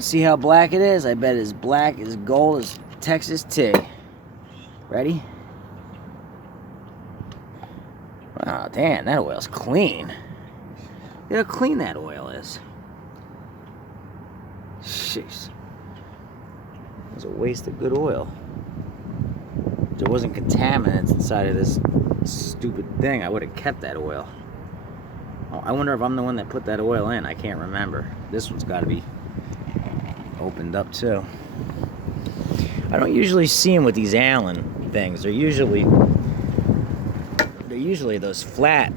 See how black it is? I bet it's black as gold as Texas tea. Ready? Oh, damn, that oil's clean. Look how clean that oil is. Jeez. It was a waste of good oil. If there wasn't contaminants inside of this stupid thing, I would have kept that oil. Oh, I wonder if I'm the one that put that oil in. I can't remember. This one's got to be opened up too. I don't usually see them with these Allen things. They're usually those flat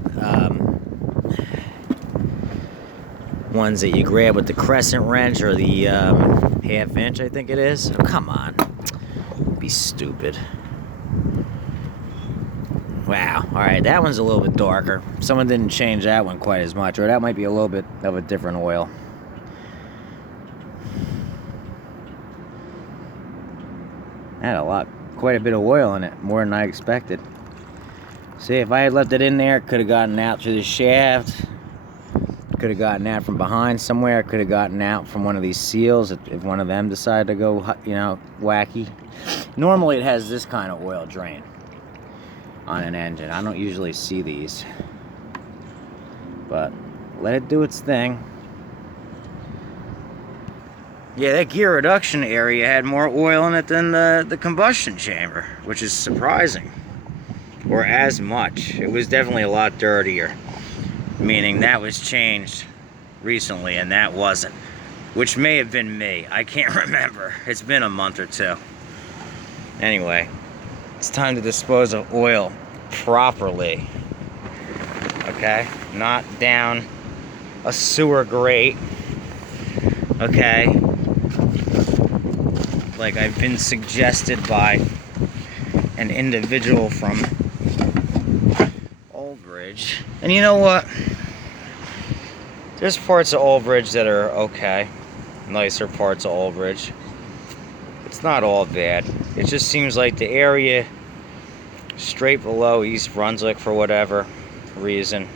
ones that you grab with the crescent wrench or the half inch, I think it is. Oh, come on, don't be stupid. Wow. All right, that one's a little bit darker. Someone didn't change that one quite as much, or that might be a little bit of a different oil. Had quite a bit of oil in it, more than I expected. See, if I had left it in there, it could have gotten out through the shaft. Could have gotten out from behind somewhere. Could have gotten out from one of these seals if one of them decided to go, wacky. Normally, it has this kind of oil drain on an engine. I don't usually see these, but let it do its thing. Yeah, that gear reduction area had more oil in it than the combustion chamber, which is surprising. Or as much. It was definitely a lot dirtier. Meaning that was changed recently and that wasn't. Which may have been me. I can't remember. It's been a month or two. Anyway, it's time to dispose of oil properly. Okay? Not down a sewer grate. Okay? Like I've been suggested by an individual from Old Bridge. And you know what? There's parts of Old Bridge that are okay. Nicer parts of Old Bridge. It's not all bad. It just seems like the area straight below East Brunswick, for whatever reason,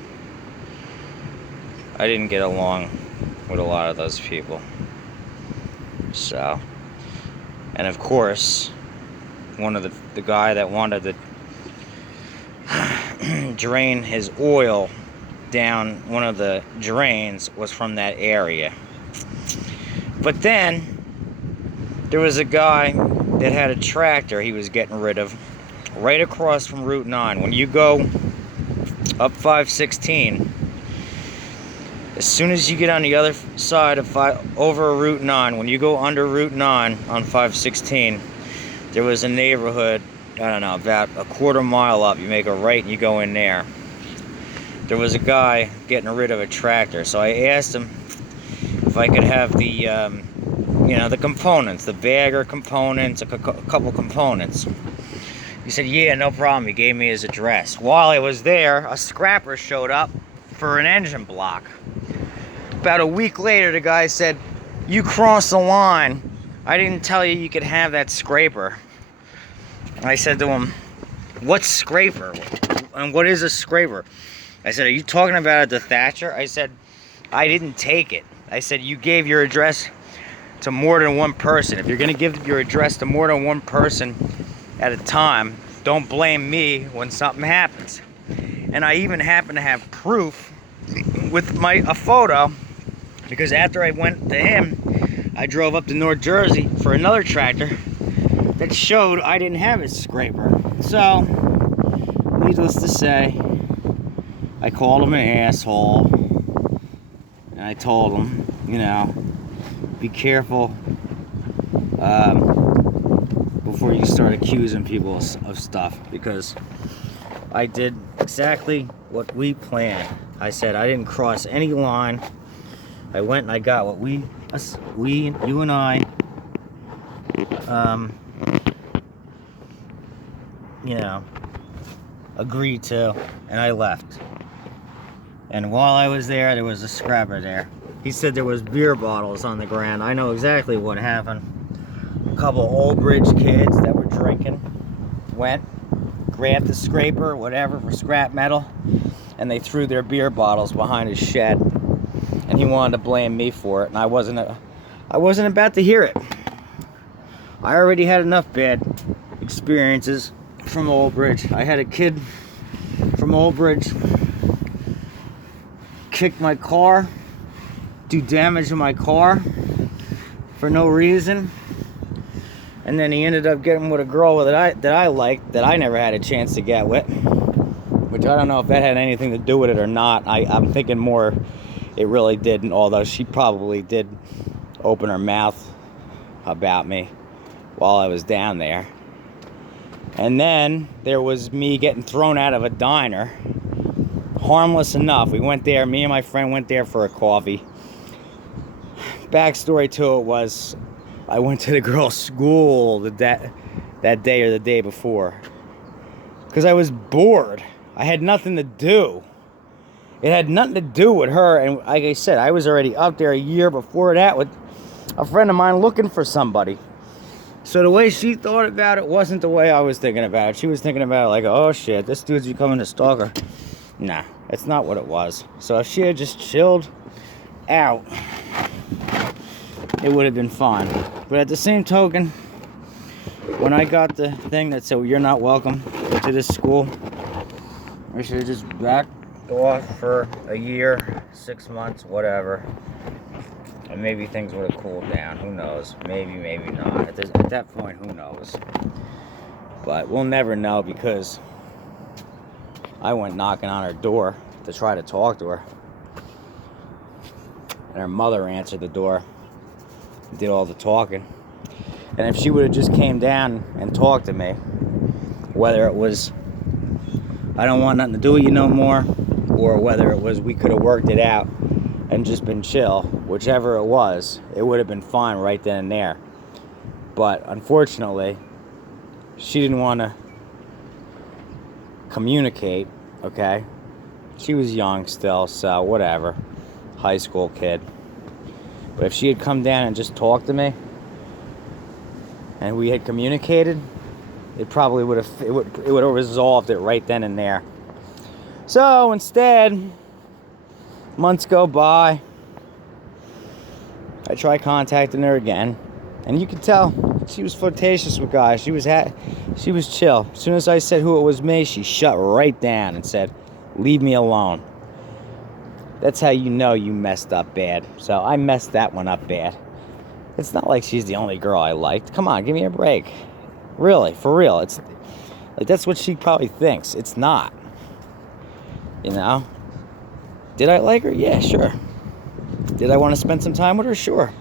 I didn't get along with a lot of those people. So, and of course, one of the guy that wanted to drain his oil down one of the drains was from that area. But then there was a guy that had a tractor he was getting rid of right across from Route 9. When you go up 516, as soon as you get on the other side of over Route 9, when you go under Route 9 on 516, there was a neighborhood, I don't know, about a quarter mile up. You make a right and you go in there. There was a guy getting rid of a tractor, so I asked him if I could have the, the components, the bagger components, a couple components. He said, yeah, no problem. He gave me his address. While I was there, a scrapper showed up for an engine block. About a week later, the guy said, you crossed the line. I didn't tell you could have that scraper. I said to him, what's scraper? And what is a scraper? I said, are you talking about the Thatcher? I said, I didn't take it. I said, you gave your address to more than one person. If you're going to give your address to more than one person at a time, don't blame me when something happens. And I even happen to have proof with a photo, because after I went to him, I drove up to North Jersey for another tractor that showed I didn't have a scraper. So, needless to say, I called him an asshole, and I told him, be careful before you start accusing people of stuff, because I did exactly what we planned. I said I didn't cross any line. I went and I got what you and I, agreed to, and I left. And while I was there was a scrapper there. He said there was beer bottles on the ground. I know exactly what happened. A couple Old Bridge kids that were drinking went, grabbed the scraper, whatever, for scrap metal, and they threw their beer bottles behind his shed. And he wanted to blame me for it, and I wasn't I wasn't about to hear it. I already had enough bad experiences from Old Bridge. I had a kid from Old Bridge kick my car, do damage to my car for no reason, and then he ended up getting with a girl that I liked, that I never had a chance to get with, which I don't know if that had anything to do with it or not. I'm thinking more it really didn't, although she probably did open her mouth about me while I was down there. And then there was me getting thrown out of a diner. Harmless enough. We went there, me and my friend went there for a coffee. Backstory to it was, I went to the girl's school that day or the day before, because I was bored. I had nothing to do. It had nothing to do with her, and like I said, I was already up there a year before that with a friend of mine looking for somebody. So the way she thought about it wasn't the way I was thinking about it. She was thinking about it like, oh shit, this dude's becoming a stalker. Nah, it's not what it was. So if she had just chilled out, it would have been fine. But at the same token, when I got the thing that said, well, you're not welcome to this school, I should have just backed off for a year, 6 months, whatever. And maybe things would have cooled down. Who knows? Maybe, maybe not. At that point, who knows? But we'll never know, because I went knocking on her door to try to talk to her. And her mother answered the door, did all the talking. And if she would have just came down and talked to me, whether it was, I don't want nothing to do with you no more, or whether it was, we could have worked it out and just been chill, whichever it was, it would have been fine right then and there. But unfortunately, she didn't want to communicate, okay? She was young still, so whatever. High school kid. But if she had come down and just talked to me, and we had communicated, it probably would have, it would have resolved it right then and there. So instead, months go by, I try contacting her again, and you could tell she was flirtatious with guys. She was chill. As soon as I said who it was me, she shut right down and said, leave me alone. That's how you know you messed up bad. So I messed that one up bad. It's not like she's the only girl I liked. Come on, give me a break. Really, for real. It's like, that's what she probably thinks. It's not. You know? Did I like her? Yeah, sure. Did I want to spend some time with her? Sure.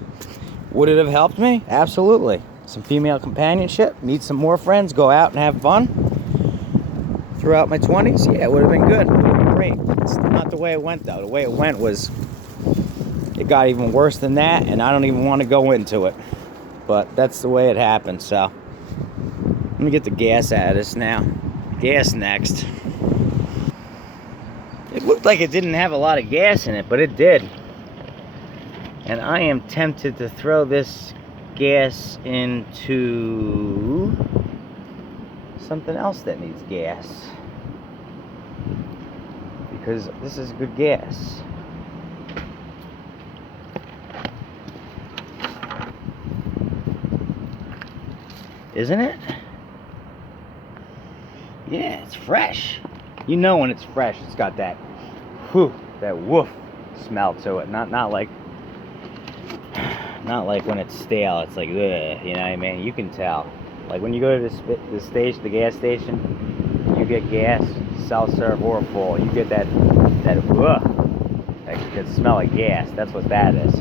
Would it have helped me? Absolutely. Some female companionship, meet some more friends, go out and have fun throughout my 20s? Yeah, it would have been good. Great. It's not the way it went, though. The way it went was, it got even worse than that, and I don't even want to go into it. But that's the way it happened, so. Let me get the gas out of this now. Gas next. It looked like it didn't have a lot of gas in it, but it did. And I am tempted to throw this gas into something else that needs gas, because this is good gas. Isn't it? Yeah, it's fresh. You know when it's fresh, it's got that whew, that woof smell to it. Not like when it's stale. It's like ugh, you know what I mean? You can tell. Like when you go to the gas station, you get gas, self-serve or full. You get that smell of gas. That's what that is.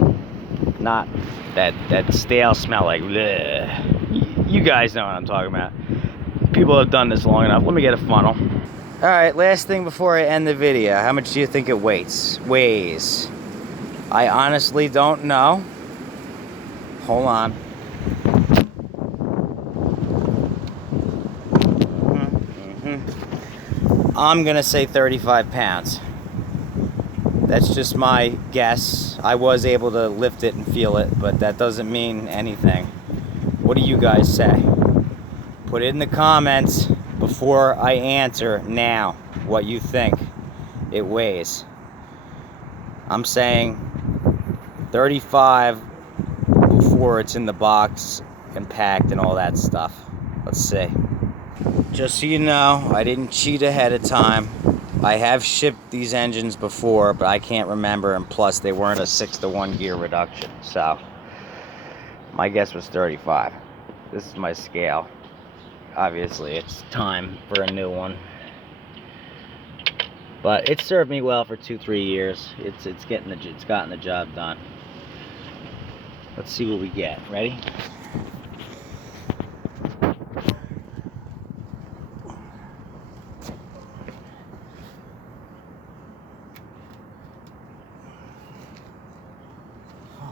Not that stale smell like bleh. You guys know what I'm talking about. People have done this long enough. Let me get a funnel. Alright, last thing before I end the video. How much do you think it weighs? I honestly don't know. Hold on. I'm gonna say 35 pounds. That's just my guess. I was able to lift it and feel it, but that doesn't mean anything. What do you guys say? Put it in the comments before I answer now what you think it weighs. I'm saying 35 sure it's in the box and packed and all that stuff. Let's see. Just so you know, I didn't cheat ahead of time. I have shipped these engines before, but I can't remember, and plus they weren't a 6-to-1 gear reduction, so my guess was 35. This is my scale. Obviously, it's time for a new one. But it served me well for 2-3 years. It's gotten the job done. Let's see what we get. Ready?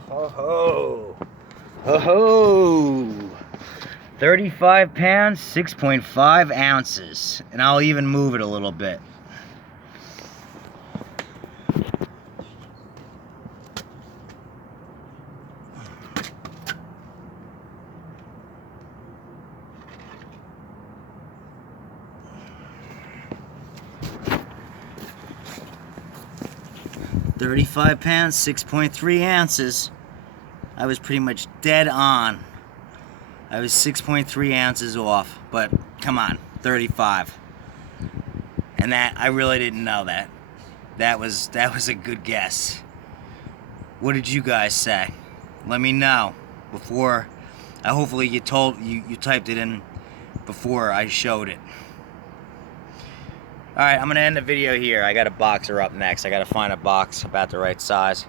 Ho ho! Ho ho! 35 pounds, 6.5 ounces. And I'll even move it a little bit. "35 pounds, 6.3 ounces. I was pretty much dead on. I was 6.3 ounces off, but come on, 35. And that, I really didn't know that. That was a good guess. What did you guys say? Let me know before. Hopefully you typed it in before I showed it. Alright, I'm gonna end the video here. I got a boxer up next. I gotta find a box about the right size.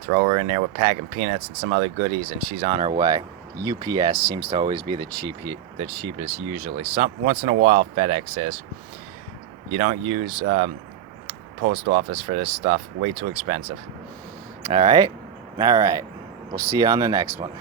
Throw her in there with packing peanuts and some other goodies, and she's on her way. UPS seems to always be the cheapest usually. Once in a while FedEx is. You don't use post office for this stuff. Way too expensive. Alright? Alright. We'll see you on the next one.